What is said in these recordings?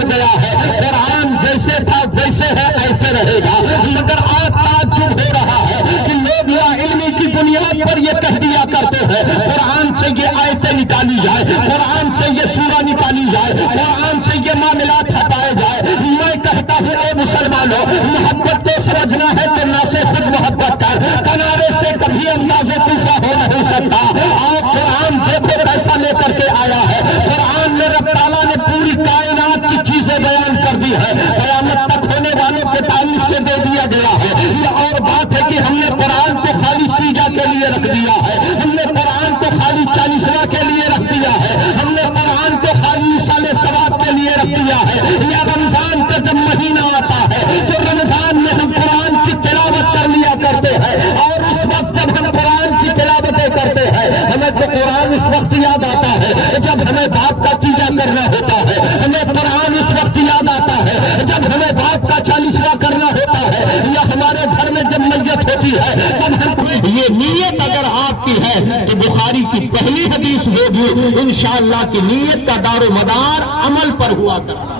گزر گیا ہے، قرآن جیسے تھا ویسے ہے ایسے رہے گا، مگر آج تعجب ہو رہا ہے کہ لوگ لا علمی کی بنیاد پر یہ کہہ دیا کرتے ہیں قرآن سے یہ آیتیں نکالی جائے، قرآن سے یہ سورہ نکالی جائے، قرآن سے یہ معاملات ہٹائے جائے۔ میں کہتا ہوں اے مسلمانوں، محبت تو سمجھنا ہے تو نہ سے خود محبت کر، کنارے سے کبھی انداز طوفاں ہو نہیں سکتا۔ آپ قرآن دیکھو کیسا لے کر کے آیا ہے، قرآن میں رب تعالیٰ نے پوری کائنات کی چیزیں بیان کر دی ہے، قیامت تک ہونے والوں کے تعلق سے دے دیا گیا ہے۔ یہ اور بات ہے کہ ہم نے قرآن کو خالی پوجا کے لیے رکھ دیا ہے، ہم نے قرآن کو خالی چالیسواں کے لیے رکھ دیا ہے، ہم نے قرآن کو خالی سال ثواب کے لیے رکھ دیا ہے۔ یا رمضان کا جب مہینہ آتا ہے تو رمضان میں ہم قرآن کی تلاوت کر لیا کرتے ہیں، اور اس وقت جب ہم قرآن کی تلاوتیں کرتے ہیں ہمیں تو قرآن اس وقت یاد آتا ہے جب ہمیں باپ کا پوجا کرنا ہوتا ہے، ہمیں قرآن اس وقت یاد آتا ہے جب ہمیں باپ کا چالیسواں کرنا ہوتا ہے، یا ہمارے گھر میں جب میت ہوتی ہے تب ہم یہ نیت اگر آپ کی ہے کہ بخاری کی پہلی حدیث ہوگی انشاءاللہ کی نیت کا دار و مدار عمل پر ہوا کرتا ہے،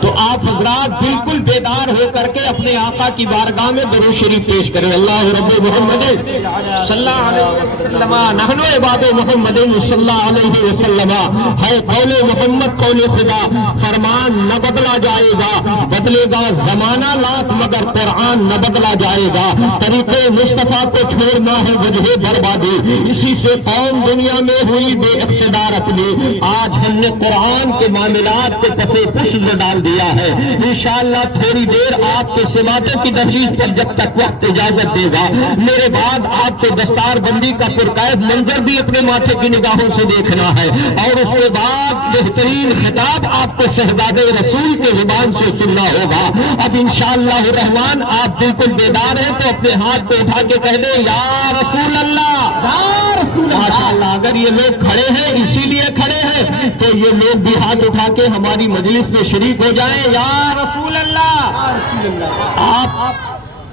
تو آپ حضرات بالکل بیدار ہو کر کے اپنے آقا کی بارگاہ میں درود شریف پیش کریں۔ اللہ رب محمد صلی اللہ علیہ وسلم، نحن عباد محمد صلی اللہ علیہ وسلم، ہے قول محمد قول خدا، فرمان نہ بدلا جائے گا، بدلے گا زمانہ لات مگر قرآن نہ بدلا جائے گا، طریقے مصطفیٰ کو چھوڑنا ہے وجہ بربادی، اسی سے قوم دنیا میں ہوئی بے اقتدار اپنی، آج ہم نے قرآن کے معاملات کو پسے پشت ڈال دیا ہے۔ انشاءاللہ تھوڑی دیر آپ کے سماعتوں کی دہلیز پر جب تک وقت اجازت دے گا میرے بعد آپ کو دستار بندی کا پرکیف منظر بھی اپنے ماتھے کی نگاہوں سے دیکھنا ہے، اور اس کے بعد بہترین خطاب آپ کو شہزادے رسول کے زبان سے سننا ہوگا۔ اب انشاءاللہ الرحمن آپ بالکل بیدار ہیں تو اپنے ہاتھ کو اٹھا کے کہہ دیں یا رسول اللہ، یا رسول اللہ۔ ماشاءاللہ اگر یہ لوگ کھڑے ہیں اسی لیے کھڑے ہیں تو یہ لوگ بھی ہاتھ اٹھا کے ہماری مجلس میں شریک ہو جائیں۔ یا رسول اللہ، آپ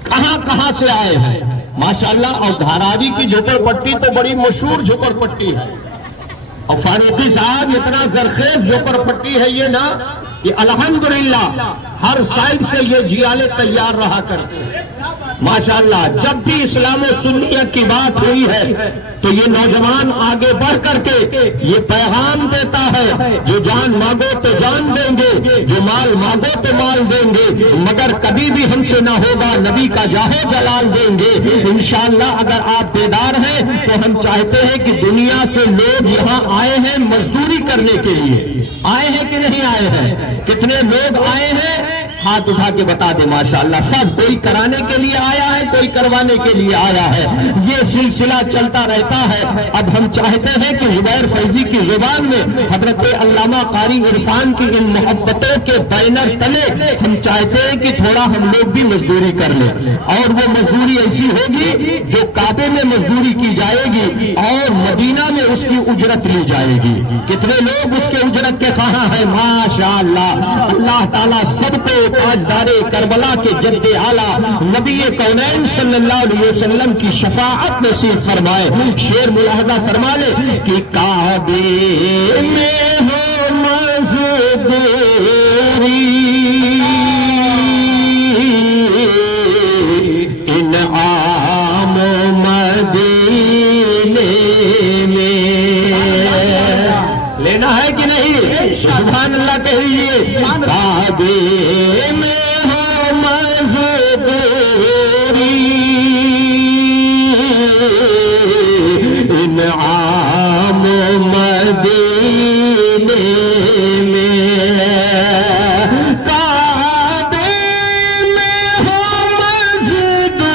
کہاں کہاں سے آئے ہیں؟ ماشاءاللہ، اور دھاراوی کی جھوپڑ پٹی تو بڑی مشہور جھوپڑ پٹی ہے، اور فاروقی صاحب اتنا زرخیز جھوپڑ پٹی ہے یہ نا کہ الحمدللہ ہر سائڈ سے یہ جیالے تیار رہا کرتے ہیں۔ ماشاءاللہ جب بھی اسلام و سنیت کی بات ہوئی ہے تو یہ نوجوان آگے بڑھ کر کے یہ پیغام دیتا ہے جو جان مانگو تو جان دیں گے، جو مال مانگو تو مال دیں گے، مگر کبھی بھی ہم سے نہ ہوگا نبی کا جاہو جلال دیں گے۔ انشاءاللہ اگر آپ بیدار ہیں تو ہم چاہتے ہیں کہ دنیا سے لوگ یہاں آئے ہیں مزدوری کرنے کے لیے، آئے ہیں کہ نہیں آئے ہیں؟ کتنے لوگ آئے ہیں؟ ہاتھ اٹھا کے بتا دے۔ ماشاءاللہ سب، کوئی کرانے کے لیے آیا ہے کوئی کروانے کے لیے آیا ہے، یہ سلسلہ چلتا رہتا ہے۔ اب ہم چاہتے ہیں کہ زبیر فیضی کی زبان میں حضرت علامہ قاری عرفان کی ان محبتوں کے بینر تلے ہم چاہتے ہیں کہ تھوڑا ہم لوگ بھی مزدوری کر لیں، اور وہ مزدوری ایسی ہوگی جو کعبے میں مزدوری کی جائے گی اور مدینہ میں اس کی اجرت لی جائے گی۔ کتنے لوگ اس کے اجرت کے خواہاں ہیں؟ ماشاءاللہ، اللہ تعالیٰ سب کو تاجدار کربلا کے جد اعلیٰ نبی کونین صلی اللہ علیہ وسلم کی شفاعت نصیب فرمائے۔ شعر ملاحظہ فرما لے کہ کعبے میں ہو مزدوری انعام مدینے میں، لینا ہے کہ نہیں؟ سبحان اللہ کہیے۔ کعبے میں ہو مزدوری انعام مدینے میں، کعبے میں ہو مزدوری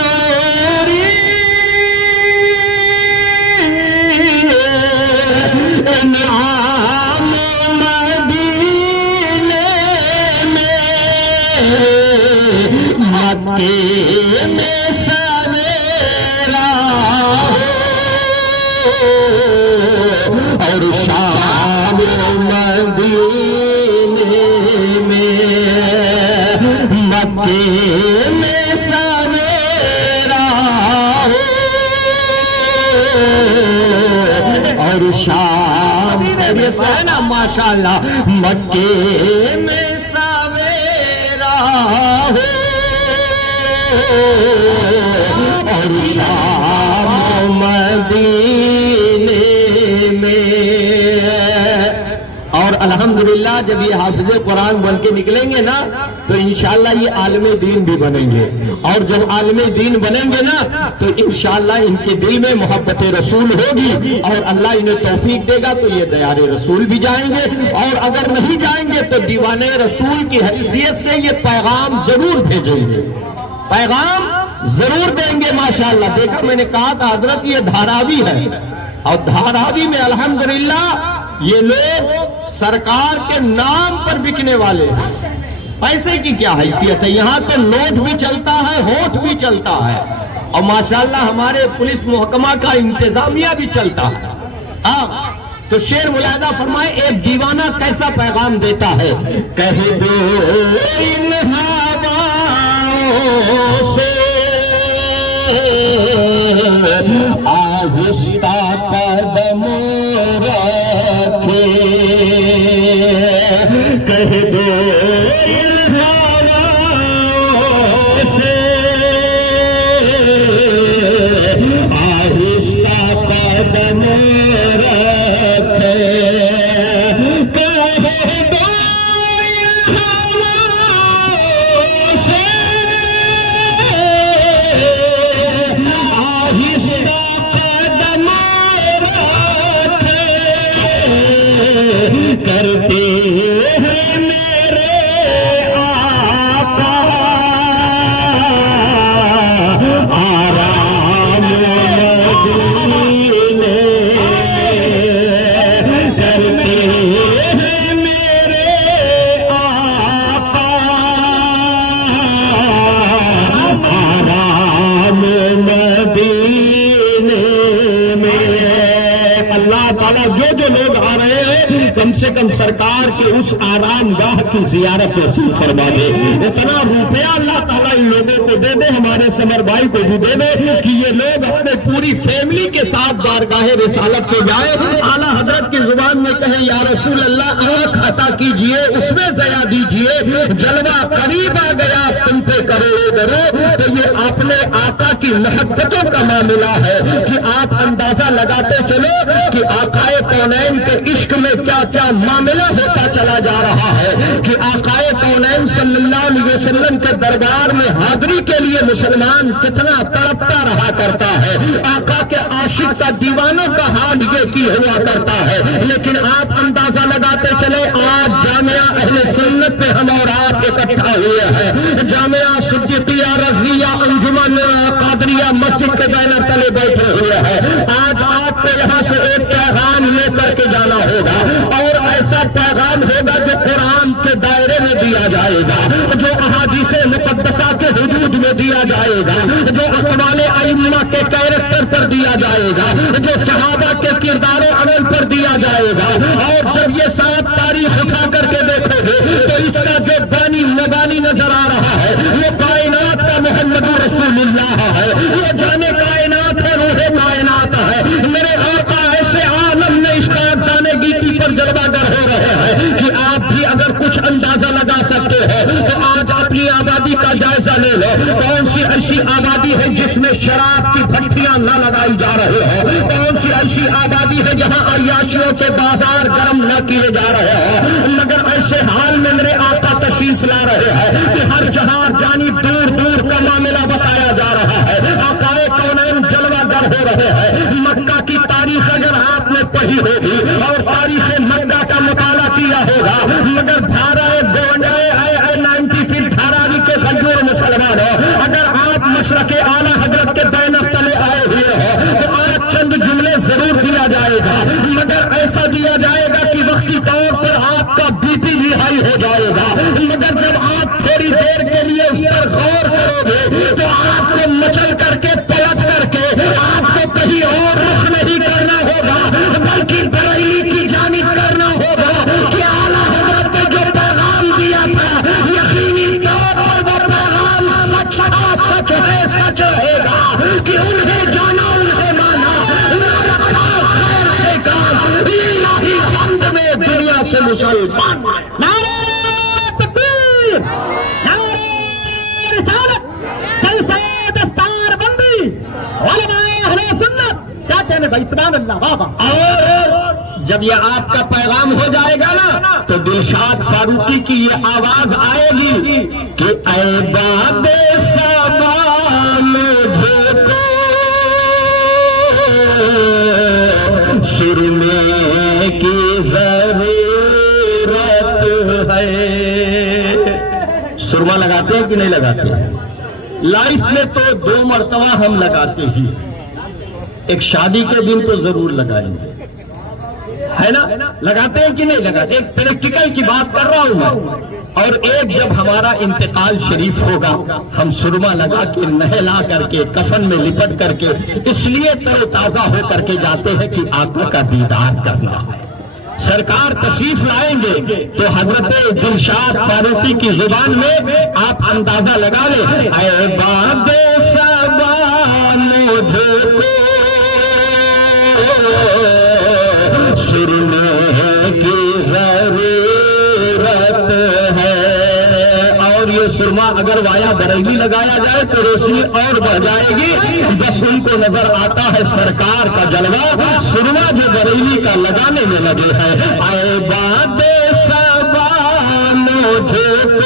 انعام مکے میں سویرا اور شام مدینے میں، مکے میں سویرا اور شام خیریت سے ہے نا ماشاءاللہ. مکے میں سویرا ہو اور شام مدینے میں. اور الحمدللہ جب یہ حافظ قرآن بن کے نکلیں گے نا تو انشاءاللہ یہ عالم دین بھی بنیں گے. اور جب عالم دین بنیں گے نا تو انشاءاللہ ان کے دل میں محبت رسول ہوگی اور اللہ انہیں توفیق دے گا تو یہ دیار رسول بھی جائیں گے. اور اگر نہیں جائیں گے تو دیوان رسول کی حیثیت سے یہ پیغام ضرور بھیجیں گے, پیغام ضرور دیں گے ماشاءاللہ. دیکھا میں نے کہا تھا حضرت یہ دھاراوی ہے اور دھاراوی میں الحمدللہ یہ لوگ سرکار کے نام پر بکنے والے ہیں. پیسے کی کیا حیثیت ہے, یہاں تو نوٹ بھی چلتا ہے, ہوٹ بھی چلتا ہے اور ماشاءاللہ ہمارے پولیس محکمہ کا انتظامیہ بھی چلتا ہے. تو شعر ملاحظہ فرمائے ایک دیوانہ کیسا پیغام دیتا ہے. کہہ دو ان ہواؤں سے آہستہ قدم رکھے, کہہ دو ان ہواؤں سے آہستہ قدم رکھے, کہہ دو ان ہواؤں سے آہستہ قدم رکھے, کرتے ہیں میرے آقا آرام مدینے, کرتے ہیں میرے آقا آرام مدینے میں. اللہ تعالیٰ جو لوگ آ رہے ہیں کم سے کم سرکار کے اس آرام گاہ کی زیارت نصیب فرما دے. اتنا روپیہ اللہ تعالیٰ ان لوگوں کو دے دے, ہمارے سمر بھائی کو بھی دے دے کہ یہ لوگ اپنے پوری فیملی کے ساتھ بارگاہ رسالت پہ جائے, اعلیٰ حضرت کی زبان میں کہیں یا رسول اللہ آنکھ عطا کیجئے, اس میں ضیا دیجئے, جلوہ قریب آ گیا تم پہ کرو درو. تو یہ اپنے آقا کی محبتوں کا معاملہ ہے کہ آپ اندازہ لگاتے چلو کہ آقائے کونین کے عشق میں کیا کیا معاملہ ہوتا چلا جا رہا ہے کہ آقائے کونین صلی اللہ علیہ وسلم کے دربار میں حاضری کے لیے مسلمان کتنا تڑپتا رہا کرتا ہے. آقا کے عاشق کا دیوانوں کا حال یہ کی ہوا کرتا ہے. لیکن آپ اندازہ لگاتے چلے آج جامعہ اہل سنت پہ ہم اور آپ اکٹھا ہوئے ہیں, جامعہ صدیقیہ رضویہ انجمن قادریہ مسجد کے بینر تلے بیٹھے ہوئے ہیں. آج آپ کو یہاں سے ایک پیغام لے کر کے جانا ہوگا اور ایسا پیغام ہوگا جو قرآن کے دائرے میں دیا جائے گا, جو احادیث مقدسہ کے حدود میں دیا جائے گا, جو اقوال ائمہ کے کیریکٹر پر دیا جائے گا, جو صحابہ کے کردار و عمل پر دیا جائے گا. اور جب یہ سات تاریخ اٹھا کر کے دیکھو گے تو اس کا جو بانی مبانی نظر آ رہا ہے وہ کائنات کا محمد رسول اللہ ہے, وہ جانے کائنات ہے, روح کائنات ہے. میرے آقا ایسے عالم میں اس کا دانے گیتی پر جلوہ گر ہو رہے ہیں کہ آپ بھی اگر کچھ اندازہ لگا سکتے ہیں تو آج اپنی آبادی کا جائزہ لے لو. کون سی ایسی آبادی ہے جس میں شراب کی بھٹیاں نہ لگائی جا رہی ہیں, کون سی ایسی آبادی ہے جہاں عیاشیوں کے بازار گرم نہ کیے جا رہے ہیں. مگر ایسے حال میں میرے آقا تشریف لا رہے ہیں کہ ہر جہاں جانی دور دور کا معاملہ بتایا جا رہا ہے. آقائے کونین جلوہ گر ہو رہے ہیں. مکہ کی تاریخ اگر آپ نے پڑھی ہوگی اور تاریخ مکہ کا مطالعہ کیا ہوگا, مگر دھارا گونڈائے 90 فٹ دھاراوی کے غیور مسلمانوں, اگر آپ مشرق اعلیٰ حضرت کے بینر تلے آئے ہوئے ہیں تو آج چند جملے ضرور دیا جائے گا, مگر ایسا دیا جائے گا کہ وقتی طور پر آپ کا بی پی بھی ہائی ہو جائے گا. مگر جب آپ تھوڑی دیر کے لیے اس پر غور کرو گے تو آپ کو مچل کر کے پلٹ کر کے آپ کو کہیں اور رخ نہیں کرنا ہوگا بلکہ بریلی کی جانب کرنا ہوگا کہ اعلیٰ حضرت نے جو پیغام دیا تھا یقینی طور پر وہ پیغام سچ تھا, سچ ہے, سچ رہے گا کہ انہیں جانا انہیں مانا, نہ رکھا خیر سے کام, الہی حمد مسلمان. نعرہ تکبیر، نعرہ رسالت، جلسہ دستار بندی، علماء اہل سنت. کیا کہنے بھائی، سبحان اللہ، واہ واہ. اور جب یہ آپ کا پیغام ہو جائے گا نا تو دلشاد فاروقی کی یہ آواز آئے گی کہ اے باد صبا مجھے کو سرنے کی ضرورت ہے. سرما لگاتے ہیں کہ نہیں لگاتے ہیں؟ لائف میں تو 2 مرتبہ ہم لگاتے ہی، ایک شادی کے دن تو ضرور لگائیں گے، ہے نا؟ لگاتے ہیں کہ نہیں لگاتے؟ ایک پریکٹیکل کی بات کر رہا ہوں میں. اور ایک جب ہمارا انتقال شریف ہوگا ہم سرما لگا کے نہلا کر کے کفن میں لپٹ کر کے اس لیے تر و تازہ ہو کر کے جاتے ہیں کہ آقا کا دیدار کرنا ہے. سرکار تشریف لائیں گے تو حضرت دلشاد فاروقی کی زبان میں آپ اندازہ لگا لیں، اے باد صبا مجھے کو سرنے کی ضرورت ہے. اور یہ سرما اگر وایا بریلی لگایا جائے تو روشنی اور بڑھ جائے گی. بس ان کو نظر آتا ہے سرکار کا جلوہ، سرما جو بریلی کا لگانے میں لگے ہیں. اے باد صبا مجھے کو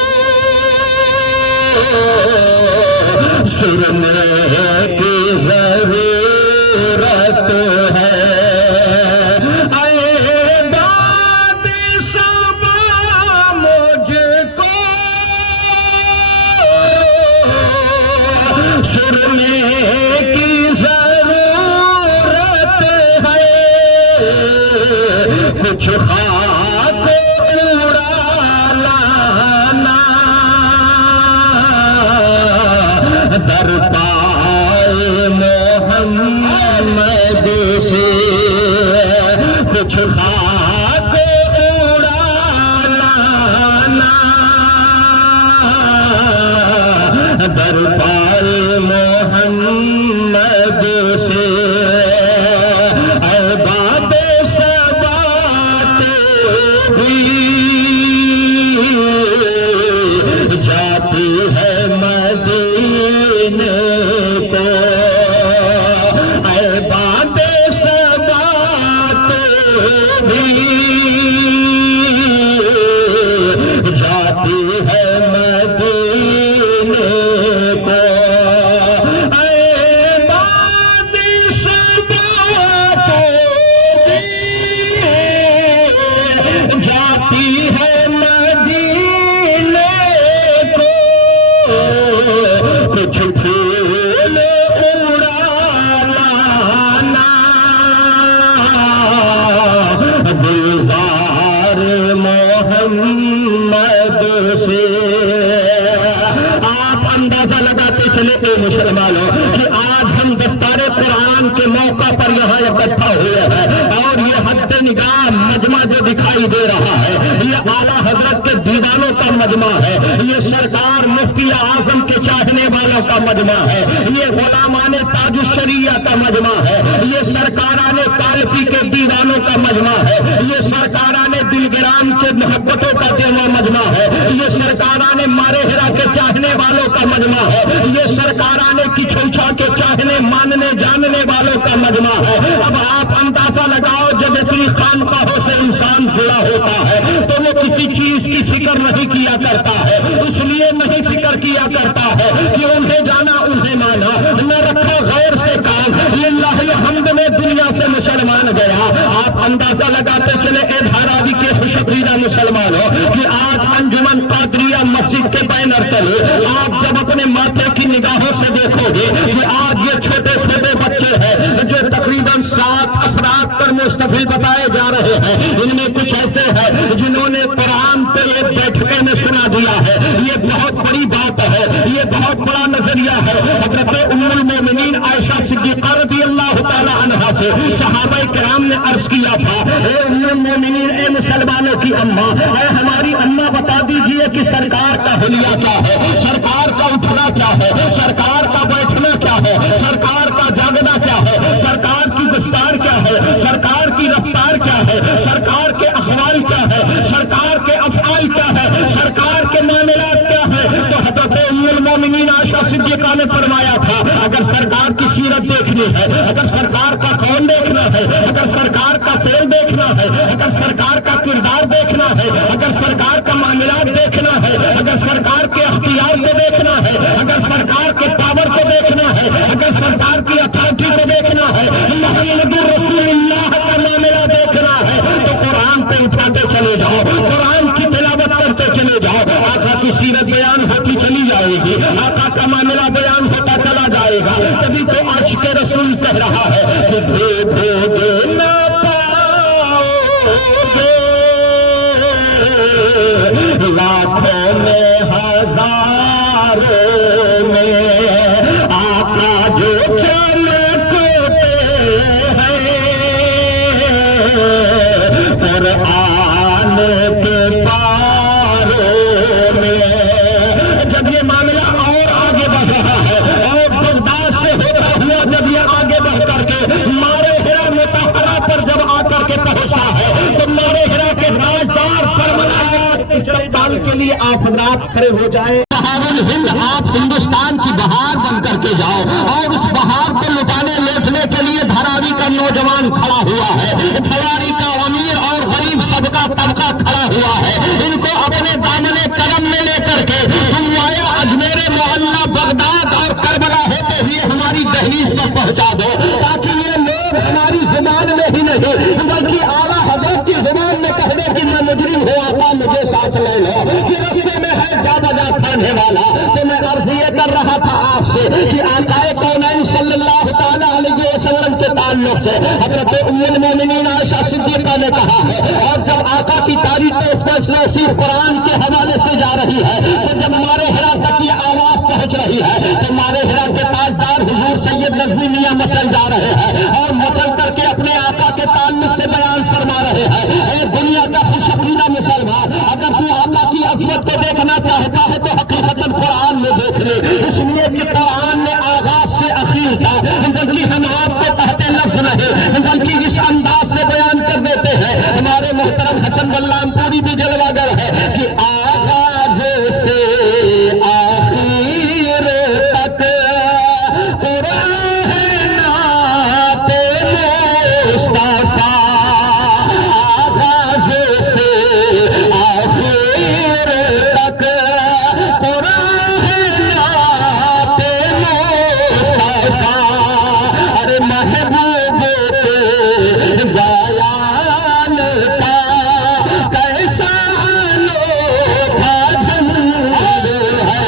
سرنے کی ضرورت ہے. کچھ خاک اڑا لانا در پائے محمد سے، کچھ خاک اڑا لانا در پائے محمد سے. مسلمانوں کہ آج ہم دستار قرآن کے موقع پر یہاں اکٹھا ہوئے ہیں اور یہ حد نگاہ مجمع جو دکھائی دے رہا ہے یہ اعلیٰ حضرت کے دیوانوں کا مجمع ہے، یہ سرکار مفتی اعظم کے چاہنے والوں کا مجمع ہے، یہ غلامان تاج الشریعہ کا مجمع ہے، یہ سرکاران کالپی کے دیوانوں کا مجمع ہے، یہ سرکاران دلگرام کے محبتوں کا دیوا مجمع ہے، یہ سرکاران مارے ہرا کے چاہنے والوں کا مجمع ہے، یہ سرکاران کی چھوچا کے چاہنے ماننے جاننے والوں کا مجمع ہے. اب آپ اندازہ لگاؤ جب اتنی خانقاہوں سے انسان جڑا ہوتا ہے تو وہ کسی چیز کی فکر نہیں کیا کرتا ہے، اس لیے نہیں فکر کیا کرتا ہے کہ انہیں جانا انہیں مانا، نہ رکھا غیر سے کام. یہ اللہ حمد میں دنیا سے مسلمان گیا. آپ اندازہ لگاتے چلے اے دھاراوی کے خوشخیرہ مسلمانوں کہ آج انجمن قادریہ مسجد کے بینر تلے آپ جب اپنے ماتھے کی نگاہوں سے دیکھو گے کہ آج یہ چھوٹے چھوٹے بچے ہیں جو تقریباً 7 افراد پر مستفیض بتائے جا رہے ہیں، ان میں کچھ ایسے ہیں جنہوں نے قرآن پہ ایک بیٹھنے میں سنا دیا ہے. یہ بہت بڑی بات ہے، یہ بہت بڑا نظریہ ہے. حضرت ام المومنین عائشہ صدیقہ رضی اللہ تعالی عنہا سے صحابہ کرام نے عرض کیا تھا، اے ام المومنین، اے مسلمانوں کی اماں، اے ہماری اماں بتا دیجئے کہ سرکار کا حلیہ کیا ہے، سرکار کا اٹھنا کیا ہے، سرکار کا بیٹھنا کیا ہے، سرکار کا جاگنا کیا ہے، سرکار کی گفتار کیا ہے، سرکار کی رفتار کیا ہے، سرکار کے احوال کیا ہے. تعالیٰ نے فرمایا تھا اگر سرکار کی سیرت دیکھنی ہے، اگر سرکار کا قول دیکھنا ہے، اگر سرکار کا فعل دیکھنا ہے، اگر سرکار کا کردار دیکھنا ہے، اگر سرکار کا معاملات دیکھنا ہے، اگر سرکار کے اختیار کو دیکھنا ہے، اگر سرکار کے پاور کو دیکھنا ہے، اگر سرکار کی اتھارٹی کو دیکھنا ہے، محمد رسول اللہ کا معاملہ دیکھنا ہے، تو قرآن کو اٹھاتے چلے جاؤ، قرآن کی تلاوت کرتے چلے جاؤ، آقا کی سیرت بیان ہوتی چلی جائے گی، آقا کا معاملہ بیان ہوتا چلا جائے گا۔ تبھی تو عاشق رسول کہہ رہا ہے کہ دے نہ پاؤ گے لاکھوں میں ہزاروں میں آقا جو چل کوتے ہیں قرآن کے پاروں میں۔ جب یہ معاملہ اور آگے بڑھ رہا ہے اور بغداد سے ہوتا ہوا جب یہ آگے بڑھ کر کے مارے ہرا مطہرہ پر جب آ کر کے پہنچا ہے تو مارے ہرا کے تاجدار فرمایا استقبال کے لیے آپ حضرات کھڑے ہو جائیں۔ ہند آپ ہندوستان کی بہار بن کر کے جاؤ اور اس بہار کو لٹانے لوٹنے کے لیے دھراوی کا نوجوان کھڑا ہوا ہے، دھراوی کا امیر اور غریب سب کا طبقہ کھڑا ہوا ہے۔ ان کو اپنے دامن کرم میں لے کر کے تم آیا اجمیر معلیٰ بغداد اور کربلا ہوتے ہوئے ہماری دہلیز پر پہنچا دو، تاکہ یہ لوگ ہماری زبان میں ہی نہیں بلکہ اعلیٰ حضرت کی زبان میں کہہ دے کہ میں مجرم ہوا تھا، مجھے ساتھ لے لو، کہ رستے میں ہے جا بجا کھانے والا۔ تو میں عرض یہ کر رہا تھا آپ سے کہ آقا کونین صلی اللہ تعالیٰ علیہ وسلم کے تعلق سے حضرت ام المومنین عائشہ صدیقہ نے کہا ہے، اور جب آقا کی تاریخ صرف قرآن کے حوالے سے جا رہی ہے تو جب مارے ہرا تک یہ آواز پہنچ رہی ہے تو مارے ہرا کے تاجدار حضور سید نظمی میاں مچل جا رہے ہیں اور مچل کر کے اپنے آقا کے تعلق سے بیان فرما رہے ہیں۔ اے دنیا کا خوش عقیدہ مسلمان، اگر تو آقا کی عظمت کو دیکھنا چاہتا ہے تو حقیقتاً قرآن میں دیکھ لے، اس لیے کہ قرآن نے آغاز سے اخیر کا بلکہ ہم آپ کو کہتے لفظ نہیں بلکہ اس انداز سے بیان کر دیتے ہیں۔ ہمارے محترم حسن بلام پوری بھی جلوہ گر ہے کہ آغاز سے آخر تک قرآن ہے نعت مصطفیٰ، آغاز سے آخر تک قرآن ہے نعت مصطفیٰ۔ ارے محبوب کے بیان کا کیسا انوکھا ڈھنگ ہے،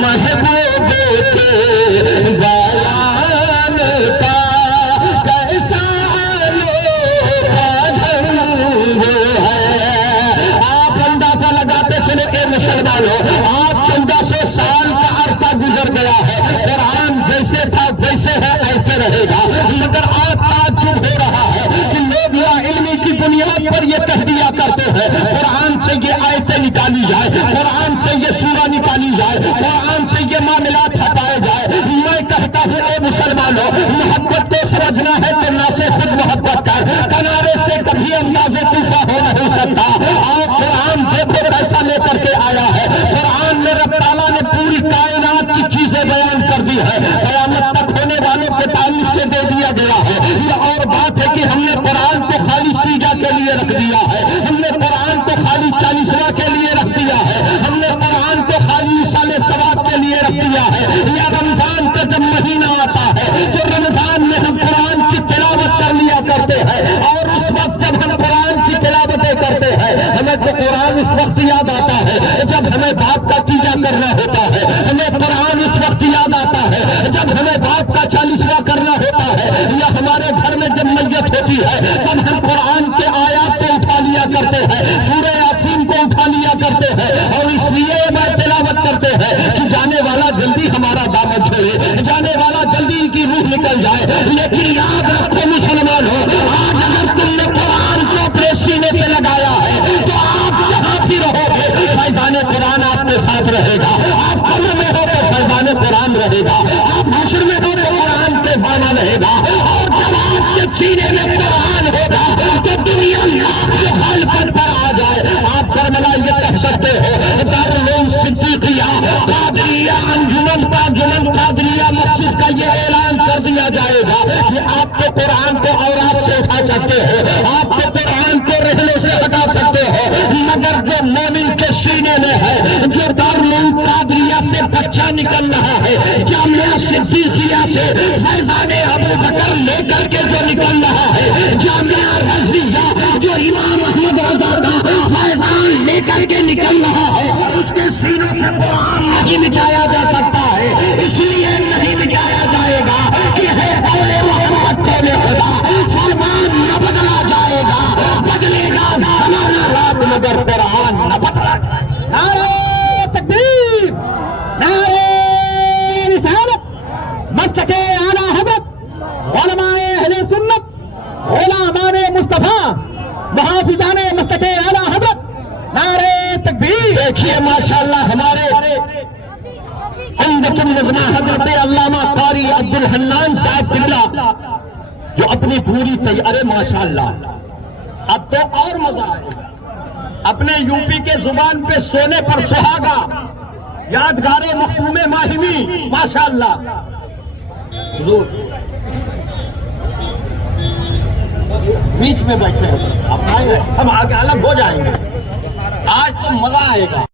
محبوب کے بیان کا کیسا انوکھا ڈھنگ ہے۔ آپ اندازہ لگاتے چلے کہ مسلمانوں آپ 1400 سال کا عرصہ گزر گیا ہے، قرآن جیسے تھا ویسے ہے ایسے رہے گا، مگر آپ تعجب ہو رہا ہے کہ لوگ لا علمی کی بنیاد پر یہ کہہ دیا کرتے ہیں قرآن سے یہ آیتیں نکالی جائے، قرآن سے یہ سورہ نکالی جائے، قرآن سے یہ معاملات ہٹائے جائے۔ میں کہتا ہوں اے مسلمانوں، محبت کو سمجھنا ہے تو نہ سے خود محبت کر، کنارے سے کبھی انداز طوفا ہو نہیں سکتا۔ آپ قرآن دیکھو کیسا لے کر کے آیا ہے، قرآن میں رب تعالیٰ نے پوری کائنات کی چیزیں بیان کر دی ہے، قیامت تک ہونے والوں کے تعلق سے دے دیا گیا ہے۔ یہ اور بات ہے کہ ہم نے قرآن کو خالی پوجا کے لیے رکھ دیا ہے، ہم نے قرآن کو خالی چالیسواں کے لیے رکھ دیا ہے، ہم نے قرآن کو خالی سال ثواب کے لیے رکھ دیا ہے۔ یا رمضان کا جب مہینہ آتا ہے تو رمضان میں ہم قرآن کی تلاوت کر لیا کرتے ہیں، اور اس وقت جب ہم قرآن کی تلاوتیں کرتے ہیں ہمیں تو قرآن اس وقت یاد آتا ہے جب ہمیں باپ کا تیجا کرنا ہوتا ہے، ہمیں قرآن اس وقت یاد آتا ہے جب ہمیں باپ کا 40واں کرنا ہوتا ہے، یا ہمارے گھر میں جب میت ہوتی ہے تب ہم قرآن کے آیات کو اٹھا لیا کرتے ہیں، سورہ یاسین کو اٹھا لیا کرتے ہیں، اور اس لیے میں تلاوت کرتے ہیں کہ جانے والا جلدی ہمارا دامن چھوڑے، جانے والا جلدی کی روح نکل جائے۔ لیکن یاد رکھو مسلمانوں، آج اگر تم نے قرآن کو اپنے سینے سے لگایا ہے تو آپ جہاں بھی رہو گے فیضان قرآن آپ کے ساتھ رہے گا، آپ قبر میں ہو تو فیضان قرآن رہے گا، آپ حشر میں ہو تو قرآن کے فانا رہے گا، اور جب آپ کے سینے میں قرآن ہوگا تو دنیا لاکھ مخالفت پر آ جائے۔ آپ کربلا یہ کہہ سکتے ہو دارالعلوم صدیقیہ قادریہ انجمن کا جو کا یہ اعلان کر دیا جائے گا کہ آپ تو قرآن کو اوراد سے اٹھا سکتے ہو، آپ تو قرآن کو رحلے سے ہٹا سکتے ہو، مگر جو مومن کے سینے میں ہے، جو دارالعلوم قادریہ سے بچہ نکل رہا ہے، جامعہ صدیقیہ سے فیضان ابو بکر لے کر کے جو نکل رہا ہے، جامعہ رضویہ جو امام احمد رضا کا فیضان لے کر کے نکل رہا ہے، اس کے سینوں سے قرآن نہیں مٹایا جا سکتا ہے، اس لیے نہیں مٹایا جائے گا کہ ہے قول محمد قول خدا، فرمان نہ بدلا جائے گا، بدلے گا زمانہ رات مگر قرآن نہ بدلا جائے گا۔ نعرہ تکبیر، نعرہ رسالت، مسلک اعلی حضرت، علماء اہل سنت، غلامان مصطفیٰ، محافظان مسلک اعلی حضرت، نعرہ تکبیر۔ دیکھیے ماشاءاللہ ہمارے عمدۃ النظمہ حضرت علامہ قاری عبدالحنان صاحب قبلہ جو اپنی پوری ارے ماشاءاللہ اب تو اور مزہ آئے گا، اپنے یو پی کے زبان پہ سونے پر سہاگا، یادگار مختوم ماہمی، ماشاءاللہ حضور بیچ میں بیٹھے ہیں، آپ آئیں گے ہم آگے الگ ہو جائیں گے، آج تو مزہ آئے گا۔